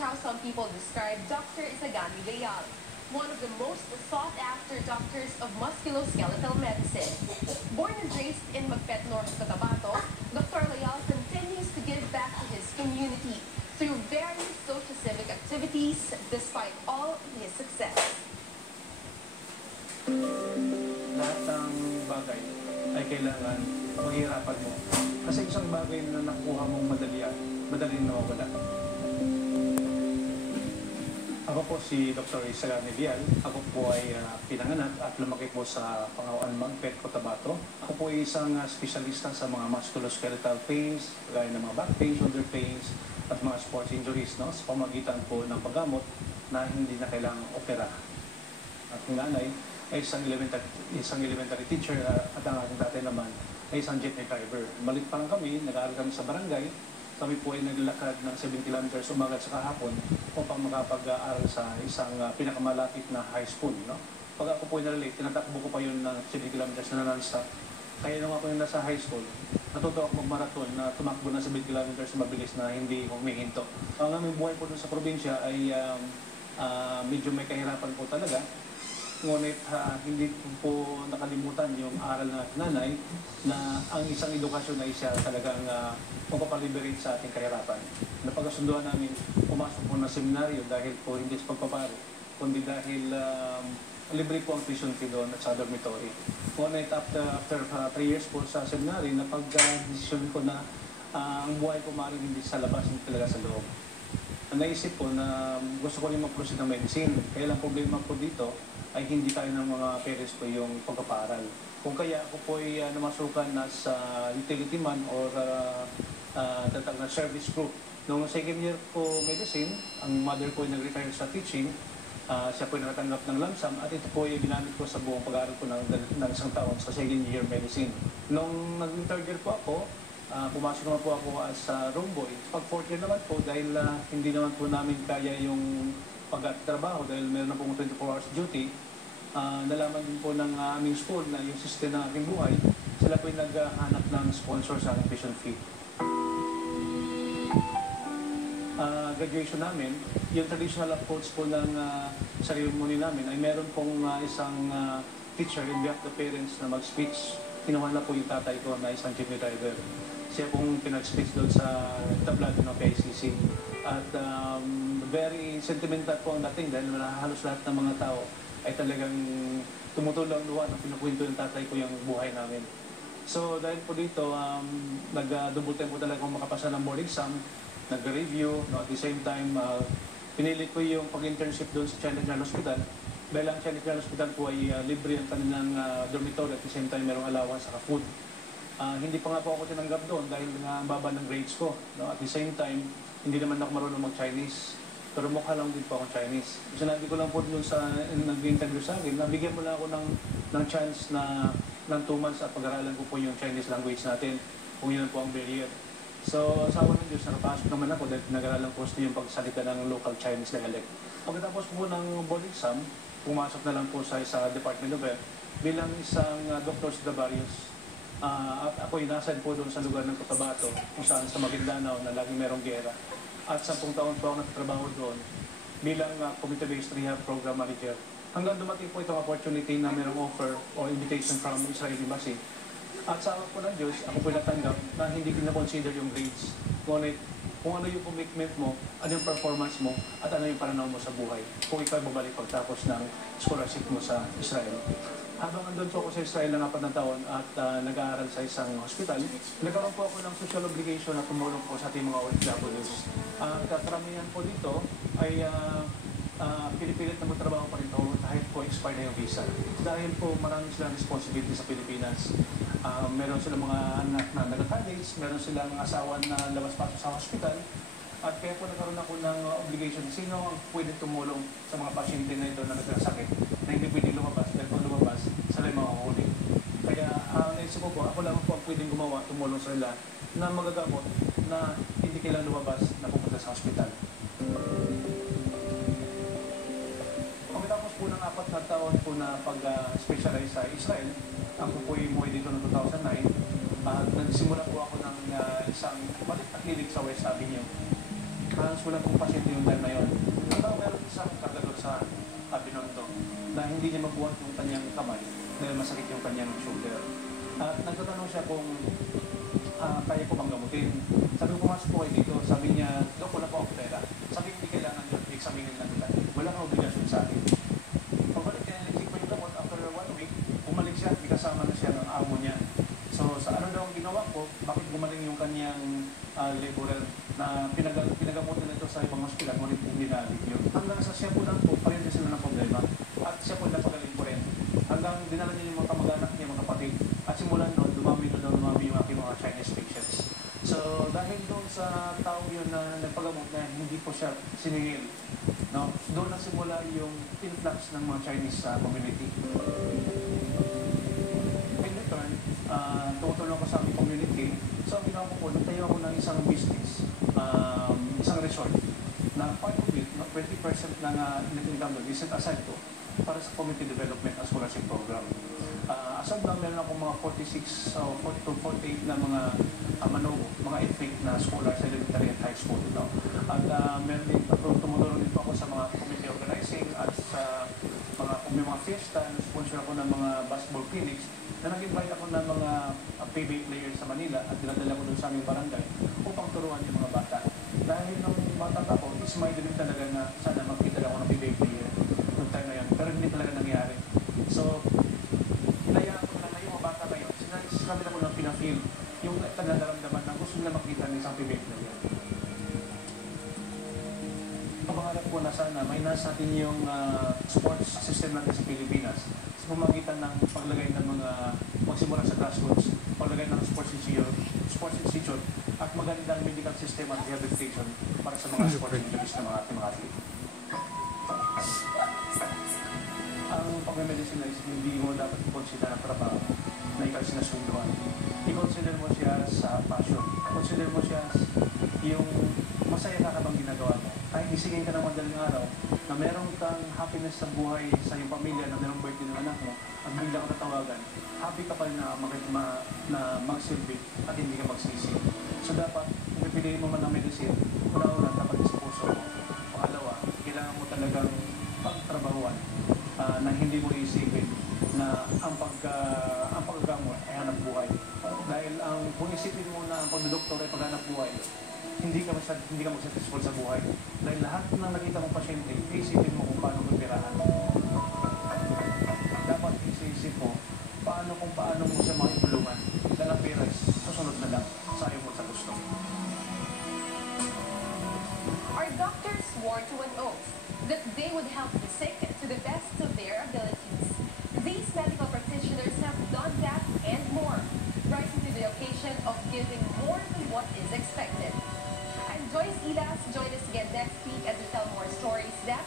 how some people describe Dr. Isagani Leal, one of the most sought-after doctors of musculoskeletal medicine. Born and raised in Magpet North, Cotabato, Dr. Leal continues to give back to his community through various socio-civic activities despite all his success. Lahat ng bagay ay kailangan maghirapan mo. Kasi isang bagay na nakuha mong madali nawawala. Ako po si Dr. Isagani Leal. Ako po ay pinanganak at lumaki po sa Pangawan, Magpet, Cotabato. Ako po ay isang espesyalista sa mga musculoskeletal pains, gaya ng mga back pains, shoulder pains, at mga sports injuries, no? Sa pamagitan po ng paggamot na hindi na kailangang opera. At ang nanay ay isang elementary teacher at ang aking tatay naman ay isang jeepney driver. Malit pa lang kami, nag-aaral kami sa barangay. Kami po ay naglalakad ng 7 kilometers umaga sa kahapon upang makapag-aaral sa isang pinakamalapit na high school. No? Pag ako po ay nalilate, tinatakbo ko pa yun ng 7 kilometers na non-stop. Kaya nung ako yung nasa high school, natuto ako mag-marathon na tumakbo ng 7 kilometers na mabilis na hindi humihinto. Ang aming buhay po dun sa probinsya ay medyo may kahirapan po talaga. Ngunit hindi po nakalimutan yung aral ng nanay na ang isang edukasyon ay siya talagang magpapaliberate sa ating kahirapan. Napagkasunduan namin pumasok po ng seminaryo dahil po hindi sa pagpaparo, kundi dahil libre po ang tuition fee doon at sa dormitory. Ngunit after 3 years po sa seminary, napag-desisyon ko na ang buhay ko maaaring hindi sa labas, hindi talaga sa loob. Naisip ko na gusto ko rin mag-proceed ng medicine. Kaya lang problema po dito ay hindi tayo ng mga parents ko yung pagpaparal. Kung kaya ako po ay namasukan na sa utility man or tatag na service group. Noong second year po medicine, ang mother ko ay nag-retire sa teaching. Siya po ay nakatanggap ng lump sum at ito po ay ginamit ko sa buong pag-aaral ko ng isang taon sa second year medicine. Noong nag-third year po ako, pumasok naman po ako as room boy. Pag fourth year naman po, dahil hindi naman po namin kaya yung pagtrabaho dahil meron na po 24 hours duty, nalaman din po ng aming school na yung system ng aking buhay, sila po yung naghahanap ng sponsor sa aking tuition fee. Graduation namin, yung traditional approach po ng ceremony namin ay meron pong isang teacher in behalf of the parents na mag-speech. Kinuha na po yung tatay ko na isang jeepney driver. Siya pong pinag-speech doon sa tablado ng PICC. At very sentimental po ang dating dahil halos lahat ng mga tao ay talagang tumutulong luha na pinukwento ng tatay ko yung buhay namin. So dahil po dito, nag-double time po talaga kung makapasa ng board exam, nag-review, no? At the same time, pinili ko yung pag-internship doon sa China General Hospital. Dahil ang China General Hospital po ay libre ang kanilang dormitory at the same time merong allowance sa food. Hindi pa nga po ako tinanggap doon dahil nga ang baba ng grades ko. No? At the same time, hindi naman ako marunong mag-Chinese. Pero mukha lang din po akong Chinese. Sinabi ko lang po doon sa nag-interview sa akin, nabigyan mo lang ako ng chance na ng 2 months at pag-aralan ko po yung Chinese language natin, kung yun po ang barrier. So, sa awan ng Diyos, nakapasok naman ako dahil nag-aralan ko yung pagsalita ng local Chinese dialect. Pagkatapos po ng board exam, pumasok na lang po sa Department of Health bilang isang Dr. Sidabarius. At ako inasan po doon sa lugar ng Cotabato kung saan sa Maguindanao na laging merong gera. At 10 taon po ako nagtatrabaho doon bilang Community-Based Rehab Program Manager. Hanggang dumating po itong opportunity na merong offer o invitation from Israel Embassy. At sa awa po ng Diyos, ako po natanggap na hindi kina-consider yung grades. Ngunit kung ano yung commitment mo, ano yung performance mo, at ano yung pananaw mo sa buhay. Kung ikaw babalik pagtapos ng scholarship mo sa Israel. Habang andun po ako sa Israel ng 4 na taon at nag-aaral sa isang hospital, nagkaroon po ako ng social obligation na tumulong po sa ating mga OFWs. Karamihan po dito ay pinipilit na magtrabaho pa rin ito kahit po expired na yung visa. Dahil po marami silang responsibility sa Pilipinas. Meron silang mga anak na nag-college, meron silang asawa na labas-pasok sa hospital. At kaya po nagkaroon ako ng obligation. Sino ang pwede tumulong sa mga pasyente na ito na nagkasakit na hindi pwede lumabas dahil kung lumabas, sila yung makakahuli. Kaya naisip ko po, ako lang po ang pwedeng gumawa, tumulong sa nila na magagamot na hindi kailang lumabas na pupunta sa hospital. Pagkatapos po ng 4 na taon po na pag-specialize sa Israel, ako po ay umuwi dito noong 2009 at nagsimula po ako ng isang maliit na clinic sa West Avenue. nasulat kong pasyente yung time na yun. Hanggang meron isang kargador sa Binondo na hindi niya mabuhat yung kanyang kamay dahil masakit yung kanyang shoulder. At nagtatanong siya kung kaya ko bang gamutin. Sabi ko, pumasok po kayo dito. Sabi niya, Dok, wala po ako pera. Sabi, hindi kailangan yun. Examinin lang nila. Wala kang obligasyon sa akin. Pagbalik niya, nag-check pa yung gamot. After 1 week, bumalik siya. May kasama na siya ng amo niya. So, sa ano daw ang ginawa ko, bakit gumaling yung kanyang laborer na pinagamutin na ito sa ibang hospital, ngunit hindi na-addict yun. Hanggang sa siya po lang po, parente sila ng problema. At siya po napagaling po rin. Hanggang dinala niya yung mga kamag-anak niya, mga kapatid. At simulan doon, dumami yung aking mga Chinese patients. So, dahil doon sa tao yun na nagpagamot na hindi po siya siningil, no? Doon na simula yung influx ng mga Chinese community. In return, tumutulong ko sa aming community. So, ang ginawa ko po, nagtayo ako ng isang business, isang resort, na part of it, 20% ng net income doon, is set aside ko para sa community development and scholarship program. As of now, meron akong mga 46 o 40 to 48 na mga mga FA na scholars sa elementary and high school. No? At meron din, tumutulong din po ako sa mga community organizing at sa mga fiesta, sponsor ako ng mga basketball clinics na nag-invite ako ng mga PBA players sa Manila at dinadala ko doon sa aming barangay upang turuan yung mga bata. Dahil nung bata ako, is my dream talaga na sana makita ako ng PBA player noong time na yan. Pero hindi talaga nangyari. So, hinayaan ko na yung mga bata ngayon. Sinabi na ko lang pinafeel yung nararamdaman na gusto nila makita ng isang PBA player. Pangarap ko na sana may nasa natin yung sports system natin sa Pilipinas sa pamagitan ng paglagay ng mga magsimula sa grassroots, paglagay ng sports institute at magandang medical system at rehabilitation para sa mga sports injuries ng mga ating mga athlete. Ang pag-medicine is hindi mo dapat i-consider ang trabaho na ikaw sinasunduan. I-consider mo siya sa passion. Consider mo siya yung masaya ka habang ginagawa mo. Kahit gisingin ka ng madaling araw na meron kang happiness sa buhay sa iyong pamilya, na merong birthday ng anak mo, at bigla ka tatawagan, happy ka pa rin na magsilbi at hindi ka magsisi. So dapat, kung pipiliin mo man ng medicine, una-una dapat sa puso mo. Pangalawa, kailangan mo talagang pagtrabahuan na hindi mo isipin na ang paggagamot ay hanap buhay. Dahil kung isipin mo na ang pagdodoktor ay paghanap buhay, hindi ka mag-successful sa buhay. Dahil lahat ng nakita mong pasyente, isipin mo kung paano magpirahan. Dapat isip mo kung paano mo siya makitulungan. Dahil ang pera susunod na lang sa ayaw mo sa gusto. Our doctors swore to an oath that they would help the sick to the best of their abilities. These medical practitioners have done that and more, rising to the occasion of giving more than what is expected. I'm Joyce Ilas. Join us again next week as we tell more stories that